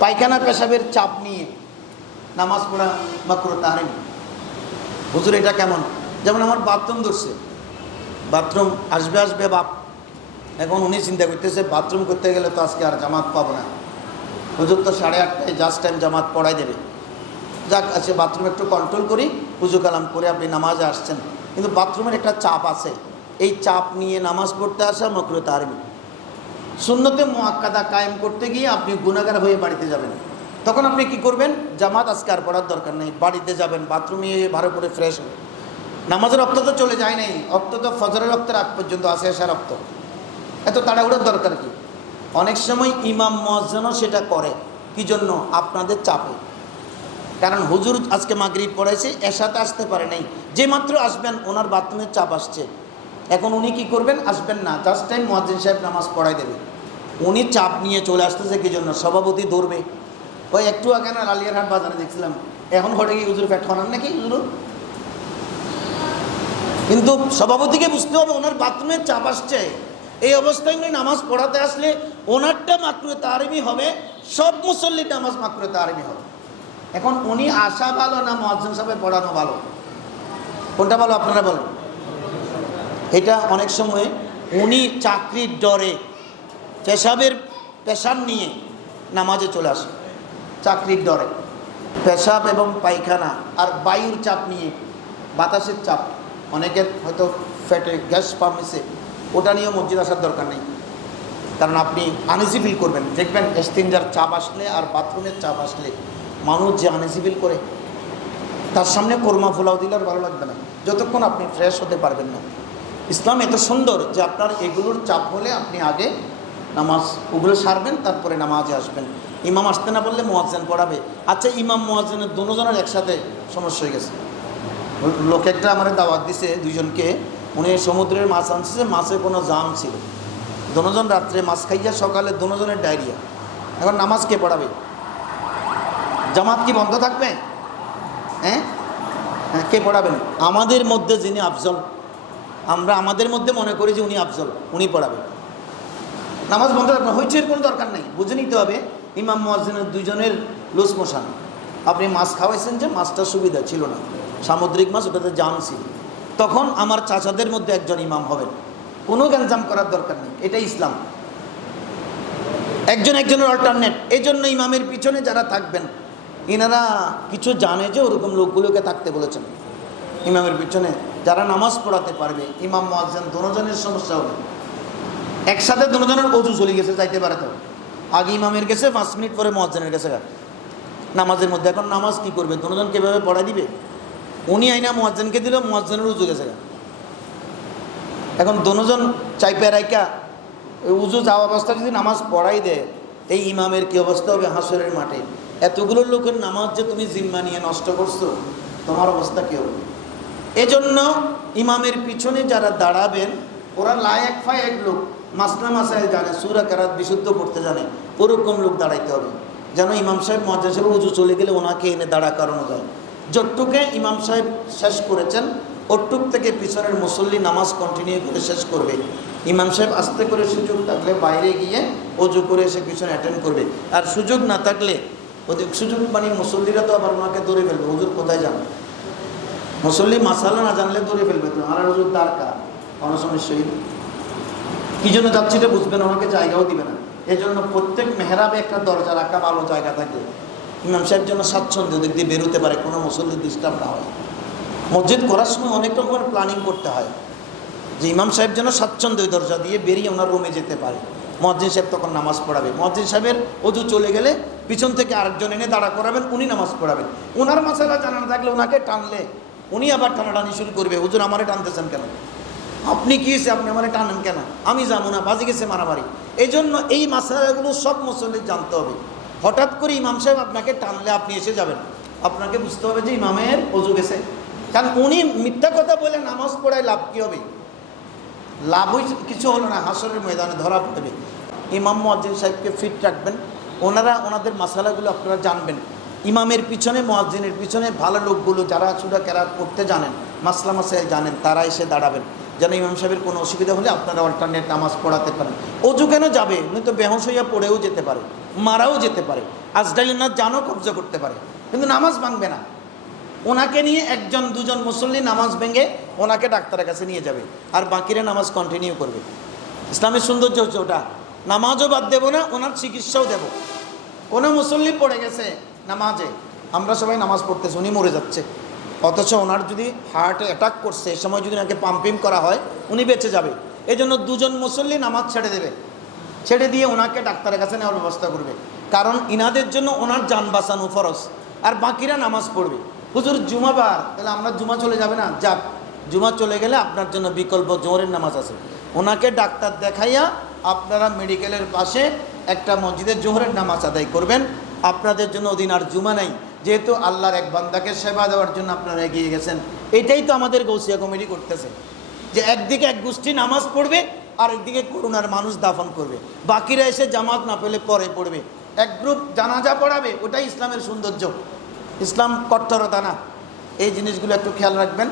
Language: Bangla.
পায়খানা পেশাবের চাপ নিয়ে নামাজ পড়া মাকরু তাহারিম। হুজুর, এটা কেমন? যেমন আমার বাথরুম ধরছে। বাথরুম আসবে আসবে বাপ। এখন উনি চিন্তা করতেছে, বাথরুম করতে গেলে তো আজকে আর জামাত পাবো না। হুজুর তো সাড়ে আটটায় জাস্ট টাইম জামাত পড়াই দেবে। যাক আছে বাথরুম একটু কন্ট্রোল করি। পুজো কালাম করে আপনি নামাজে আসছেন। কিন্তু বাথরুমের একটা চাপ আছে। এই চাপ নিয়ে নামাজ পড়তে আসা মকরু তাহারিম। সুন্নতে মোয়াক্কাদা কায়েম করতে গিয়ে আপনি গুণাগার হয়ে বাড়িতে যাবেন। তখন আপনি কি করবেন? জামাত আজকে আর পড়ার দরকার নেই। বাড়িতে যাবেন, বাথরুমে ভালো করে ফ্রেশ হবে নামাজের রক্ত তো চলে যায় নাই। রক্ত তো ফজরের রক্তের আগ পর্যন্ত আসে আসা রক্ত। এত তাড়াহুড়োর দরকার কি? অনেক সময় ইমাম মহাজনও সেটা করে। কি জন্য? আপনাদের চাপে। কারণ হুজুর আজকে মাগরিব পড়াইছে এসাতে আসতে পারে নাই। যে মাত্র আসবেন, ওনার বাথরুমের চাপ আসছে। এখন উনি কি করবেন? আসবেন না। জাস্ট টাইম মহাজিন সাহেব নামাজ পড়াই দেবে। উনি চাপ নিয়ে চলে আসতেছে কি জন্য? সভাপতি ধরবে। ওই একটু আগে না লালিয়ারহাট বাজারে দেখছিলাম। এখন ঘটে কি হুজুর ফ্যাট খানান নাকি হুজুর? কিন্তু সভাপতিকে বুঝতে হবে, ওনার বাথরুমের চাপ আসছে। এই অবস্থায় উনি নামাজ পড়াতে আসলে ওনারটা মাকরুয়ে তারিমি হবে, সব মুসল্লির নামাজ মাকরুয়ে তারিমি হবে। এখন উনি আসা ভালো না মহাজন সাহেব পড়ানো ভালো? কোনটা ভালো আপনারা বলেন? এটা অনেক সময় উনি চাকরির ডরে পেশাবের পেশাব নিয়ে নামাজে চলে আসে, চাকরির ডরে পেশাব এবং পায়খানা আর বায়ুর চাপ নিয়ে, বাতাসের চাপ। অনেকের হয়তো ফ্যাটে, গ্যাস পামিছে ওটা নিয়েও মসজিদ আসার দরকার নেই। কারণ আপনি আনইজি ফিল করবেন। দেখবেন এস্তিনজার চাপ আসলে আর বাথরুমের চাপ আসলে। মানুষ যে আনইজি ফিল করে, তার সামনে কোরমা ফোলাও দিলে আর ভালো লাগবে না। যতক্ষণ আপনি ফ্রেশ হতে পারবেন না। ইসলাম এত সুন্দর যে আপনার এগুলোর চাপ হলে আপনি আগে নামাজ, ওগুলো সারবেন, তারপরে নামাজে আসবেন। ইমাম আসতে না বললে মোয়াজ্জেন পড়াবে। আচ্ছা ইমাম মোয়াজ্জেনের দুজনের একসাথে সমস্যা হয়ে গেছে। লোক একটা আমার দাওয়াত দিছে দুইজনকে। উনি সমুদ্রের মাছ আনছে, মাছে কোনো জাম ছিল। দুজন রাত্রে মাছ খাইয়া সকালে দুজনের ডায়রিয়া। এখন নামাজ কে পড়াবে? জামাত কি বন্ধ থাকবে? হ্যাঁ? হ্যাঁ কে পড়াবেন? আমাদের মধ্যে যিনি আফজল, আমরা আমাদের মধ্যে মনে করি যে উনি আফজল, উনি পড়াবেন নামাজ বন্ধ রাখবেন হইচের কোনো দরকার নেই। বুঝে নিতে হবে, ইমাম মোয়াজিনের দুজনের লুস মশান। আপনি মাছ খাওয়াইছেন যে মাছটার সুবিধা ছিল না। সামুদ্রিক মাছ, ওটাতে জাম ছিল। তখন আমার চাচাদের মধ্যে একজন ইমাম হবেন। কোনো গ্যাঞ্জাম করার দরকার নেই, এটাই ইসলাম। একজন একজনের অল্টারনেট এই জন্য ইমামের পিছনে যারা থাকবেন এনারা কিছু জানে যে ওরকম লোকগুলোকে থাকতে বলেছেন। ইমামের পিছনে যারা নামাজ পড়াতে পারবে, ইমাম মোয়াজ্জেন দুজনের সমস্যা হবে। একসাথে দুজনের অজু চলে গেছে, যাইতে পারে তো। আগে ইমামের গেছে পাঁচ মিনিট পরে মোয়াজ্জেনের গেছে গা। নামাজের মধ্যে, এখন নামাজ কি করবে? দুজন কীভাবে পড়াই দিবে? উনি আইনা মোয়াজ্জেনকে দিল, মোয়াজ্জেনের উজু গেছে। এখন দুজন চাইপে রাইকা উজু যাওয়া অবস্থা যদি নামাজ পড়াই দেয়, এই ইমামের কি অবস্থা হবে হাসরের মাঠে? এতগুলো লোকের নামাজ যে তুমি জিম্মা নিয়ে নষ্ট করছ, তোমার অবস্থা কি হবে? এজন্য ইমামের পিছনে যারা দাঁড়াবেন, ওরা লায়ক ফায়ক লোক। মাসলা মাসাইল জানে, সুরা কারাত বিশুদ্ধ করতে জানে, ওরকম লোক দাঁড়াইতে হবে। যেন ইমাম সাহেব মহাজা সাহেব উজু চলে গেলে ওনাকে এনে দাঁড়া করানো যায়। যতটুকে ইমাম সাহেব শেষ করেছেন ওটুক থেকে পিছনের মুসল্লি নামাজ কন্টিনিউ করে শেষ করবে। ইমাম সাহেব আস্তে করে সুযোগ থাকলে বাইরে গিয়ে অজু করে এসে পিছনে অ্যাটেন্ড করবে। আর সুযোগ না থাকলে, ওদের সুযোগ মানে মুসল্লিরা তো আবার ওনাকে ধরে ফেলবে, হুজুর কোথায় যান? মুসল্লি মাসালা না জানলে ধরে ফেলবে তো, আর হুজুর তার কার? নেই কি জন্য যাচ্ছে এটা বুঝবেন ওনাকে জায়গাও দিবে না। এই জন্য প্রত্যেক মেহরাবে একটা দরজা রাখা ভালো জায়গা থাকে। ইমাম সাহেব যেন স্বাচ্ছন্দ্য দিক দিয়ে বেরোতে পারে, কোনো মুসল্লি ডিস্টার্ব না হয়। মসজিদ করার সময় অনেক রকমের প্ল্যানিং করতে হয়। যে ইমাম সাহেব যেন স্বাচ্ছন্দ্য দরজা দিয়ে বেরিয়ে ওনার রুমে যেতে পারে। মসজিদ সাহেব তখন নামাজ পড়াবে। মসজিদ সাহেবের অজু চলে গেলে পিছন থেকে আরেকজন এনে দাঁড়া করাবেন, উনি নামাজ পড়াবেন। ওনার মশালা জানা না থাকলে ওনাকে টানলে, উনি আবার টানাটানি শুরু করবে। হুজুর আমারে টানতেছেন কেন? আপনি কি হয়েছে? আপনি আমারে টানেন কেন? আমি যাব না, বাজে গেছে মারামারি। এই জন্য এই মশালাগুলো সব মুসল্লির জানতে হবে। হঠাৎ করে ইমাম সাহেব আপনাকে টানলে আপনি এসে যাবেন। আপনাকে বুঝতে হবে যে ইমামের অজু গেছে। কারণ উনি মিথ্যা কথা বলে নামাজ পড়ায় লাভ কী হবে? লাভই কিছু হলো না, হাসরের ময়দানে ধরা পড়বে। ইমাম মহাজিন সাহেবকে ফিট রাখবেন। ওনারা, ওনাদের মশালাগুলো আপনারা জানবেন। ইমামের পিছনে মহাজিনের পিছনে ভালো লোকগুলো যারা চূড়া কেরাত করতে জানেন মাসলা মাসাইল জানেন, তারা এসে দাঁড়াবেন। যেন ইমাম সাহেবের কোনো অসুবিধা হলে আপনারা অল্টারনেট নামাজ পড়াতে পারেন। অজু কেন যাবে? উনি তো বেহস হইয়া পড়েও যেতে পারে, মারাও যেতে পারে আজডালিনাথ জানও কবজা করতে পারে, কিন্তু নামাজ ভাঙবে না। ওনাকে নিয়ে একজন, দুজন মুসল্লি নামাজ ভেঙে ওনাকে ডাক্তারের কাছে নিয়ে যাবে আর বাকিরা নামাজ কন্টিনিউ করবে। ইসলামের সৌন্দর্য হচ্ছে ওটা। নামাজও বাদ দেবো না, ওনার চিকিৎসাও দেব। কোনো মুসল্লি পড়ে গেছে নামাজে, আমরা সবাই নামাজ পড়তেছি উনি মরে যাচ্ছে। অথচ ওনার যদি হার্ট অ্যাটাক করছে, এ সময় যদি ওনাকে পাম্পিং করা হয়, উনি বেঁচে যাবে। এই জন্য দুজন মুসল্লি নামাজ ছেড়ে দেবে। ছেড়ে দিয়ে ওনাকে ডাক্তারের কাছে নেওয়ার ব্যবস্থা করবে। কারণ ইনাদের জন্য ওনার যান বাঁচানো ফরজ। আর বাকিরা নামাজ পড়বে। হুজুর জুমাবার তাহলে আমরা জুমা চলে যাবে না? যাক, জুমা চলে গেলে আপনার জন্য বিকল্প জোহরের নামাজ আছে। ওনাকে ডাক্তার দেখাইয়া আপনারা মেডিকেলের পাশে একটা মসজিদের জোহরের নামাজ আদায় করবেন। আপনাদের জন্য ওদিন আর জুমা নাই। যেহেতু আল্লাহর এক বান্দাকে সেবা দেওয়ার জন্য আপনারা এগিয়ে গেছেন, এটাই তো আমাদের গৌসিয়া কমিটি করতেছে। যে একদিকে এক গোষ্ঠী নামাজ পড়বে আর একদিকে করুণার মানুষ দাফন করবে। বাকিরা এসে জামাত না পেলে পরে পড়বে। এক গ্রুপ জানাজা পড়াবে, ওটাই ইসলামের সৌন্দর্য। ইসলাম কট্টরতা না। এই জিনিসগুলো একটু খেয়াল রাখবেন।